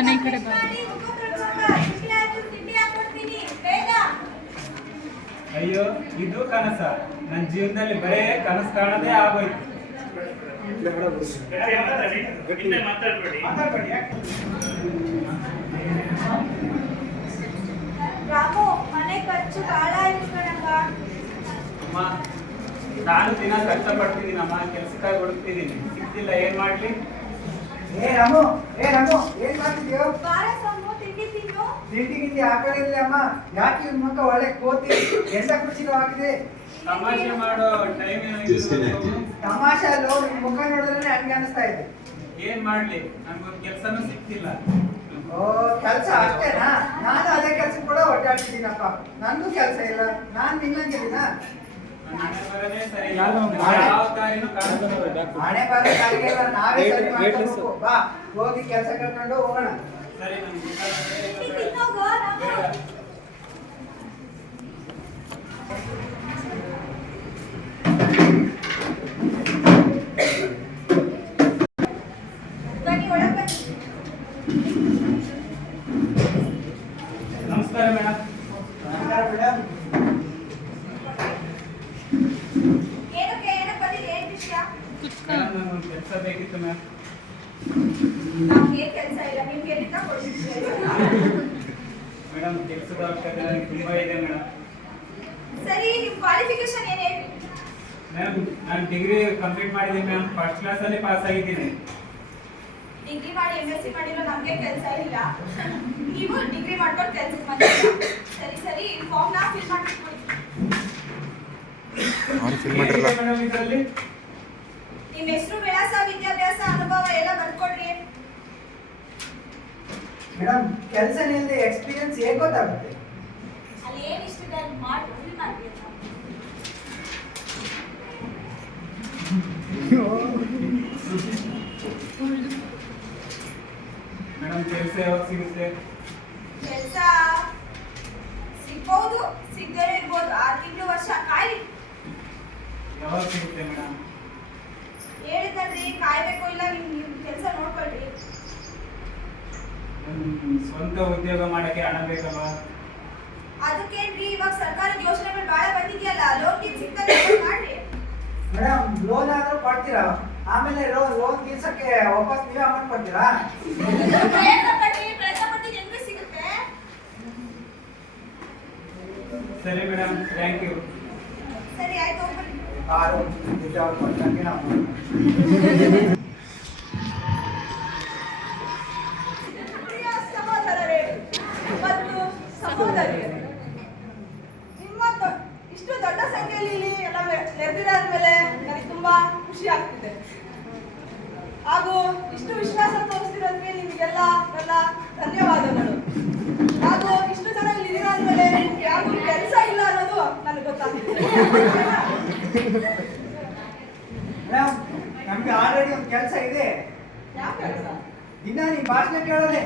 ಕನೆ ಈ ಕಡೆ ಬಾ. ಅಯ್ಯೋ ಇದು ಕನಸ. ನನ್ನ ಜೀವನದಲ್ಲಿ ಬರೇ ಕನಸು ಕಾಣದೇ ಆಗೋಯ್ತು. ರಾಮು, ಮನೆ ಖರ್ಚು ಬಹಳ ಆಯ್ತು ಕಣಪ್ಪ. ಅಮ್ಮ, ನಾನು ದಿನ ಕಷ್ಟಪಡ್ತಿದ್ದೀನಮ್ಮ, ಕೆಲಸಕ್ಕಾಗಿ ಹುಡುಕ್ತಿದ್ದೀನಿ, ಸಿಗ್ತಿಲ್ಲ, ಏನ್ ಮಾಡ್ಲಿ? ಏ ರಾಮು ಏನ್ ಮಾಡ್ತಿದ್ಯೋ? ಬಾರ ಸೊಂಬು, ತಿಂಡಿ ತಿನ್ನು. ತಿಂಡಿ ಗಿಂಡಿ ಆ ಕಡೆ ಇರ್ಲಿ ಅಮ್ಮ. ಯಾಕೆ ಇವ್ನ ಮಕ್ಕ ಒಳ್ಳೆ ಕೋತಿ ಎಂತ ಖುಷಿನೂ ಆಗಿದೆ. ತಮಾಷೆ ಮಾಡೋ ಟೈಮ್ ತಮಾಷೆ ಅಲ್ಲೋ, ನಿನ್ ಮುಖ ನೋಡಿದ್ರೆ ಹಂಗೆ ಅನಿಸ್ತಾ ಇದೆ. ಏನ್ ಮಾಡ್ಲಿ, ನನ್ಗೊಂದು ಕೆಲಸನೂ ಸಿಗ್ತಿಲ್ಲ. ಓ, ಕೆಲ್ಸ ಅಷ್ಟೇನಾ? ನಾನು ಅದೇ ಕೆಲ್ಸ ಕೂಡ ಒಟ್ಟಾಡ್ತಿದ್ದೀನಪ್ಪ. ನಂದು ಕೆಲ್ಸ ಇಲ್ಲ, ನಾನ್ ನಿನ್ನಂಗಿದ್ದೀನ? ಹಣೆ ಬರದೇ ಸರಿ ಇಲ್ಲ. ಯಾವ ದಾರಿನೂ ಕಾಣಿಸ್ತಾ ಹಣೆ ಬರ ಕಾಲಿಗೆಲ್ಲ ನಾವೇ ಸರಿ ಮಾಡ್ಕೋಬೇಕು. ಬಾ, ಹೋಗಿ ಕೆಲ್ಸ ಕರ್ಕೊಂಡು ಹೋಗೋಣ. ಸರಿ, ನನ್ಗೆ ತಿನ್ನೋಗೋ ರಾಮು. ಬನ್ನಿ, ಒಳಗೆ ಬನ್ನಿ. ನಮಸ್ಕಾರ ಮೇಡಮ್. ನಮಸ್ಕಾರ ಮೇಡಮ್. ಏನಕ್ಕೆ ಬಂದಿದೆ? ಏನ್ ವಿಷಯ? ಮೇಡಮ್, ನನಗೊಂದು ಕೆಲಸ ಬೇಕಿತ್ತು ಮ್ಯಾಮ್. ನಮ್ಗೆ ಕೆಲಸ ಇಲ್ಲ, ನಿಮ್ಗೆ ಎಲ್ಲಿಂದ ಕೊಡ್ತಿದ್ದೀವಿ? ಮೇಡಮ್, ಕೆಲಸದ ಅವಶ್ಯಕತೆ ನನಗೆ ತುಂಬಾ ಇದೆ ಮೇಡಮ್. ಸರಿ, ನಿಮ್ ಕ್ವಾಲಿಫಿಕೇಶನ್ ಏನ್ ಹೇಳಿ? ಮ್ಯಾಮ್, ನಾನು ಡಿಗ್ರಿ ಕಂಪ್ಲೀಟ್ ಮಾಡಿದ್ದೀನಿ ಮ್ಯಾಮ್. ಫಸ್ಟ್ ಕ್ಲಾಸಲ್ಲಿ ಪಾಸ್ ಆಗಿದ್ದೀನಿ. ಡಿಗ್ರಿ ಮಾಡಿ MSc ಮಾಡಿರೋ ನಮ್ಗೆ ಕೆಲಸ ಇಲ್ಲ. ನೀವು ಡಿಗ್ರಿ ಮಾಡ್ಕೊಂಡು ಕೆಲಸಕ್ಕೆ ಬಂದಿದ್ದೀರಾ? ಸರಿ, ಫಾರ್ಮ್ ನಾ ಫಿಲ್ ಮಾಡ್ಬಿಟ್ಟು ಏನಿದೆ ಮೇಡಮ್ ಇದರಲ್ಲಿ? ನಿಮ್ಮ ಹೆಸರು, ವಿಳಾಸ, ವಿದ್ಯಾಭ್ಯಾಸ, ಅನುಭವ ಎಲ್ಲ ಬರ್ಕೊಡ್ರಿ. ಮೇಡಮ್, ಕೆಲಸ ನಿಲ್ಲದೆ ಎಕ್ಸ್ಪೀರಿಯನ್ಸ್ ಹೇಗೆ ಗೊತ್ತಾಗುತ್ತೆ? ಅಲ್ಲಿ ಏನ್ ಇಷ್ಟಿದೆ ಅಲ್ಲಿ ಮಾಡಿ ಫಿಲ್ ಮಾಡ್ಬೇಕು. ಮೇಡಮ್, ಕೆಲಸ ಯಾವಾಗ ಸಿಗುತ್ತೆ? ಕೆಲಸ ಸಿಗ್ಬಹುದು, ಸಿಗದೇ ಇರ್ಬೋದು. 6 ತಿಂಗಳು, ವರ್ಷ ಕಾಯಿ. ಯಾವಾಗ ಸಿಗುತ್ತೆ ಮೇಡಮ್? ಹೇಳಿದ್ನಲ್ರಿ, ಕಾಯ್ಬೇಕು. ಇಲ್ಲ ನಿಮ್ ಕೆಲಸ ನೋಡ್ಕೊಳ್ರಿ. ಸ್ವಂತ ಉದ್ಯೋಗ ಮಾಡಕ್ಕೆ ಹಣ ಬೇಕಲ್ವಾ? ಅದಕ್ಕೇನ್ರಿ, ಇವಾಗ ಸರ್ಕಾರದ ಯೋಜನೆಗಳು ಬಹಳ ಬಂದಿದೆಯಲ್ಲ, ಲೋನ್ ಗಿನ್ ಸಿಗ್ತದೆ, ಮಾಡ್ರಿ. ಮೇಡಮ್, ಲೋನ್ ಆದ್ರೂ ಕೊಡ್ತೀರಾ? ಆಮೇಲೆ ಲೋನ್ ತೀರ್ಸಕ್ಕೆ ವಾಪಸ್ ನೀವೇ ಅಮೌಂಟ್ ಕೊಡ್ತೀರಾ? ಪ್ರಯತ್ನ ಪಟ್ಟು ಹೆಂಗೆ ಸಿಗುತ್ತೆ? ಸರಿ ಮೇಡಮ್, ಥ್ಯಾಂಕ್ ಯು. ಸರಿ, ಆಯ್ತು, ಹೋಗ್ಬನ್ನಿ. ಕಾರು ನಿಜವಾಗ್ಲೂ ಕೊಟ್ಟಂಗೆ ನಾವು ಪ್ರಿಯ ಸಹೋದರರೇ ಮತ್ತು ಸಹೋದರಿಯರೇ, ಇಷ್ಟು ದೊಡ್ಡ ಸಂಖ್ಯೆಯಲ್ಲಿ ಇಲ್ಲಿ ಎಲ್ಲ ನೆರೆದಿರಾದ್ಮೇಲೆ ನನಗೆ ತುಂಬಾ ಖುಷಿ ಆಗ್ತಿದೆ. ಹಾಗೂ ಇಷ್ಟು ವಿಶ್ವಾಸ ತೋರಿಸ್ತಿರೋದಕ್ಕೆ ನಿಮಗೆಲ್ಲ ನನ್ನ ಧನ್ಯವಾದಗಳು. ಹಾಗೂ ಇಷ್ಟು ಜನ ಇಲ್ಲಿ ಇದ್ದೀರಾದ್ಮೇಲೆ ನಿಮ್ಗೆ ಯಾರಿಗೂ ಕೆಲಸ ಇಲ್ಲ ಅನ್ನೋದು ನನಗೆ ಗೊತ್ತಾಗ್ತಿದೆ. ಮೇಡಮ್, ನಮ್ಗೆ ಆಲ್ರೆಡಿ ಒಂದು ಕೆಲಸ ಇದೆ. ಯಾವ ಕೆಲಸ? ದಿನ ನೀವು ಭಾಷಣ ಕೇಳೋದೆ.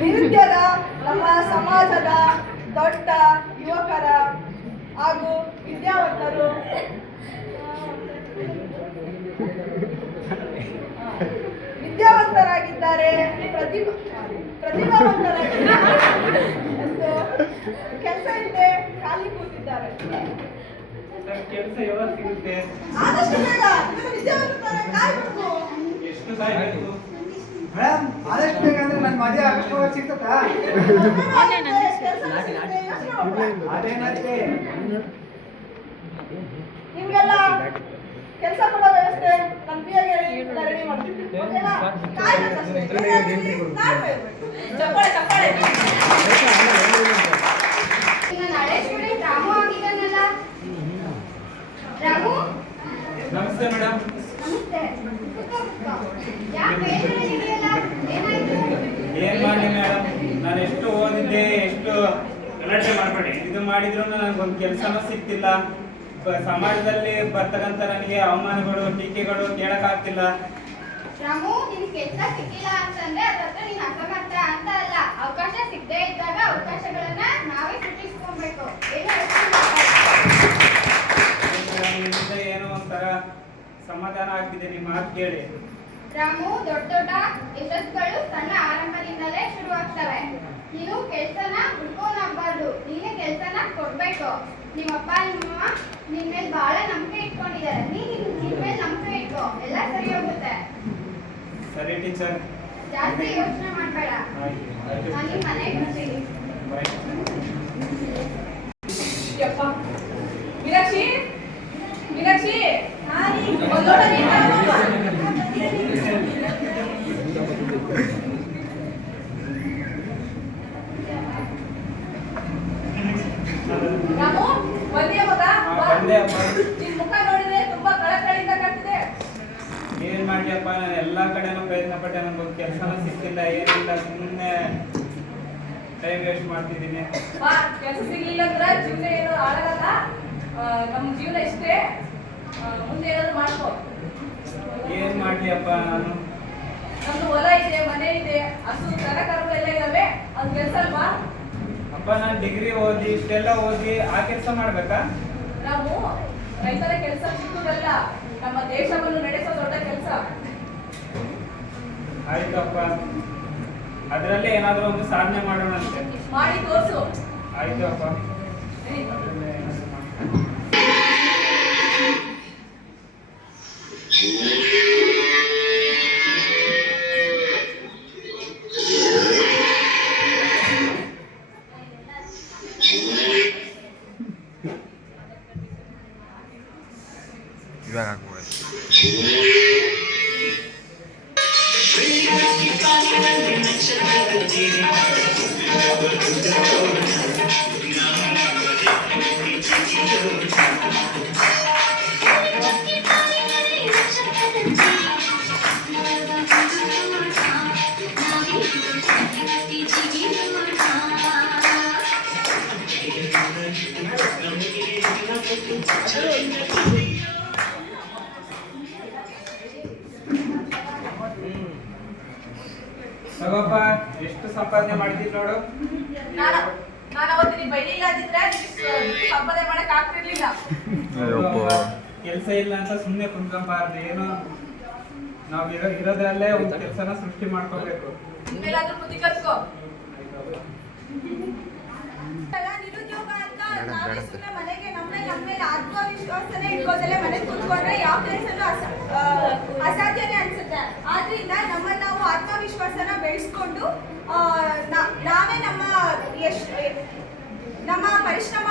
ನಿರುದ್ಯೋಗ ನಮ್ಮ ಸಮಾಜದ ದೊಡ್ಡ ಯುವಕರ ಹಾಗೂ ವಿದ್ಯಾವಂತರು ವಿದ್ಯಾವಂತರಾಗಿದ್ದಾರೆ, ಪ್ರತಿಭಾವಂತರಾಗಿದ್ದಾರೆ, ಕೆಲಸ ಇಲ್ಲದೆ ಖಾಲಿ ಕೂತಿದ್ದಾರೆ. ಕೆಲಸ ಯಾವಾಗ ಸಿಗುತ್ತೆ? ಆದಷ್ಟು ಬೇಗ ವಿದ್ಯಾವಂತರ ಕಾಯ್ಬೇಕು. ಎಷ್ಟು ಕಾಯ್ಬೇಕು? ಮೇಡಮ್, ಆದಷ್ಟು ಬೇಕಂದ್ರೆ ನನ್ನ ಮದುವೆ ಆಗೋ ಸಿಗ್ತದಾ? ಅದೇನಂತೆ ನಿಮ್ಗೆಲ್ಲ ಕೆಲಸ ಕೊಡೋ ವ್ಯವಸ್ಥೆ ನನ್ನ ಪಿಯಾಗಿ ಹೇಳಿ ರೆಡಿ ಮಾಡ್ತೀನಿ. ಓಕೆನಾ? ಕಾಯ್ಬೇಕಷ್ಟೇ. ಚಪ್ಪಾಳೆ. ನಾಳೆ ಸ್ಟೂಡೆಂಟ್ ರಾಮು ಆಗಿದ್ದಾನಲ್ಲ. ರಾಮು, ನಮಸ್ತೆ ಮೇಡಮ್. ನಮಸ್ತೆ. ಯಾಕೆ ಇದೆಯಲ್ಲ, ಏನಾಯ್ತು? ಏನ್ ಮಾಡಿ ಮೇಡಮ್, ನಾನು ಎಷ್ಟು ಓದಿದ್ದೆ, ಎಷ್ಟು ಗಲಾಟೆ ಮಾಡಬೇಡಿ, ಇದು ಮಾಡಿದ್ರು ನನಗೊಂದು ಕೆಲಸನೂ ಸಿಗ್ತಿಲ್ಲ. ಸಮಾಜದಲ್ಲಿ ಬರ್ತಕ್ಕಂಥ ನನಗೆ ಅವಮಾನಗಳು, ಟೀಕೆಗಳು ಕೇಳಕ್ಕಾಗ್ತಿಲ್ಲ. ರಾಮು, ನಿನ್ ಕೆಲಸ ಸಿಕ್ಕಿಲ್ಲ ಅಂತಂದ್ರೆ ಅದತ್ರ ನೀನ್ ಅಸಮರ್ಥ ಅಂತ ಅಲ್ಲ. ಅವಕಾಶ ಸಿಗದೆ ಇದ್ದಾಗ ಅವಕಾಶಗಳನ್ನ ನಾವೇ ಸೃಷ್ಟಿಸ್ಕೊಬೇಕು. ಏನು ಸಮಾಧಾನ ಆಗ್ತಿದೆ ನಿಮ್ಮ ಮಾತು ಕೇಳಿ. ರಾಮು, ದೊಡ್ಡ ದೊಡ್ಡ ಯಶಸ್ಸುಗಳು ಸಣ್ಣ ಆರಂಭದಿಂದಲೇ ಶುರುವಾಗ್ತವೆ. ನೀನು ಕೆಲ್ಸನ ಹುಡ್ಕೊಂಡಾಗ್ಬಾರ್ದು, ನೀನೇ ಕೆಲ್ಸನ ಕೊಡ್ಬೇಕು. ನಿಮ್ಮಪ್ಪ ನಿಮ್ಮಮ್ಮ ನಿನ್ ಮೇಲೆ ಬಹಳ ನಂಬಿಕೆ ಇಟ್ಕೊಂಡಿದ್ದಾರೆ. ನಿನ್ ಮೇಲೆ ನಂಬಿಕೆ ಇಟ್ಕೋ, ಎಲ್ಲ ಸರಿ ಹೋಗುತ್ತೆ. ಸರಿ ಟೀಚರ್. ಜಾಸ್ತಿ ಯೋಚನೆ ಮಾಡ್ಬೇಡ. ನಾನು ನಿಮ್ ಮನೆಗೆ ಬರ್ತೀನಿ. ಯಪ್ಪ ಮೀನಾಕ್ಷಿ, ಮೀನಾಕ್ಷಿ, ಒಂದ್ ಲೋಟ ನೀರ್ ತಗೊಂಡು ಬಾ. ರಾಮು, ಬಂದ್ಯಾ ಮಗ? ಬಾ. ಬಂದೆ ಅಪ್ಪ. ನಿನ್ ಮುಖ ನೋಡಿದ್ರೆ ತುಂಬಾ ಕಳಕಳಿಯಿಂದ ಕಾಣ್ತಿದೆ. ಏನ್ ಮಾಡ್ಲಿಯಪ್ಪ, ನಾನು ಎಲ್ಲಾ ಕಡೆನೂ ಪ್ರಯತ್ನ ಪಟ್ಟೆ, ನನಗೊಂದು ಕೆಲಸನೂ ಸಿಕ್ಕಿಲ್ಲ, ಏನಿಲ್ಲ, ಸುಮ್ಮನೆ ಟೈಮ್ ವೇಸ್ಟ್ ಮಾಡ್ತಿದ್ದೀನಿ. ಬಾ, ಕೆಲಸ ಸಿಗ್ಲಿಲ್ಲ ಅಂದ್ರೆ ಜೀವನ ಏನು ಹಾಳಾಗಲ್ಲ. ನಮ್ಮ ಜೀವನ ಇಷ್ಟೇ, ಮುಂದೆ ಏನಾದ್ರು ಮಾಡ್ಕೋ. ಏನ್ ಮಾಡ್ಲಿಯಪ್ಪ ನಾನು? ನಮ್ದು ಹೊಲ ಇದೆ, ಮನೆ ಇದೆ, ಹಸು ದನ ಕರು ಎಲ್ಲ ಇದಾವೆ. ಅದು ಕೆಲಸ ಅಲ್ವಾ? ಅಪ್ಪ ನಾನು ಡಿಗ್ರಿ ಓದಿ ಇಷ್ಟೆಲ್ಲ ಓದಿ ಆ ಕೆಲಸ ಮಾಡ್ಬೇಕಾ? ನಾವು ರೈತರ ಕೆಲಸ ಚಿಕ್ಕದಲ್ಲ, ನಮ್ಮ ದೇಶವನ್ನು ನಡೆಸೋ ದೊಡ್ಡ ಕೆಲಸ. ಆಯ್ತಪ್ಪ, ಅದರಲ್ಲೇ ಏನಾದರೂ ಒಂದು ಸಾಧನೆ ಮಾಡೋಣಂತೆ. ಮಾಡಿ ತೋರ್ಸು. ಆಯ್ತು ಅಪ್ಪ. ಸರಿ. ಅದರಲ್ಲೇ ಏನಾದ್ರು ಮಾಡ್ತೀನಿ. ಇವಾಗ ಹಾಕ್ಬೋದು. ತಗೋಪ್ಪ, ಎಷ್ಟು ಸಂಪಾದನೆ ಮಾಡಿದ್ದೀನಿ ನೋಡು. ನಾನು ಅವತ್ತು ನೀ ಬೈಲಿಲ್ಲ ಅಂದಿದ್ರೆ ನಿನಗೆ ಸಂಪಾದನೆ ಮಾಡಕ್ ಆಗ್ತಿರ್ಲಿಲ್ಲ. ಕೆಲಸ ಇಲ್ಲ ಅಂತ ಸುಮ್ಮನೆ ಕುಂತ್ಕೊಂಬಾರ್ದು. ಏನು ನಾವು ಇರೋದ್ರಲ್ಲೇ ಒಂದು ಕೆಲಸನ ಸೃಷ್ಟಿ ಮಾಡ್ಕೋಬೇಕು. ಇನ್ಮೇಲಾದ್ರೂ ಬುದ್ಧಿ ಕಲ್ತ್ಕೋ. ನಿರುದ್ಯೋಗ ಅಂತ ನಾವೇ ಸುಮ್ಮನೆ ಮನೆಗೆ ನಮ್ಮ ಮೇಲೆ ಆತ್ಮವಿಶ್ವಾಸನೇ ಇಟ್ಕೋದಲ್ಲೇ ಮನೆಗೆ ಕೂತ್ಕೊಂಡ್ರೆ ಯಾವ ಕೆಲಸನೂ ಅಸಾಧ್ಯನೇ ಅನ್ಸುತ್ತೆ. ಆದ್ರಿಂದ ನಮ್ಮನ್ನ ನಾವು ಆತ್ಮವಿಶ್ವಾಸನ ಬೆಳೆಸ್ಕೊಂಡು ನಾವೇ ನಮ್ಮ ಪರಿಶ್ರಮ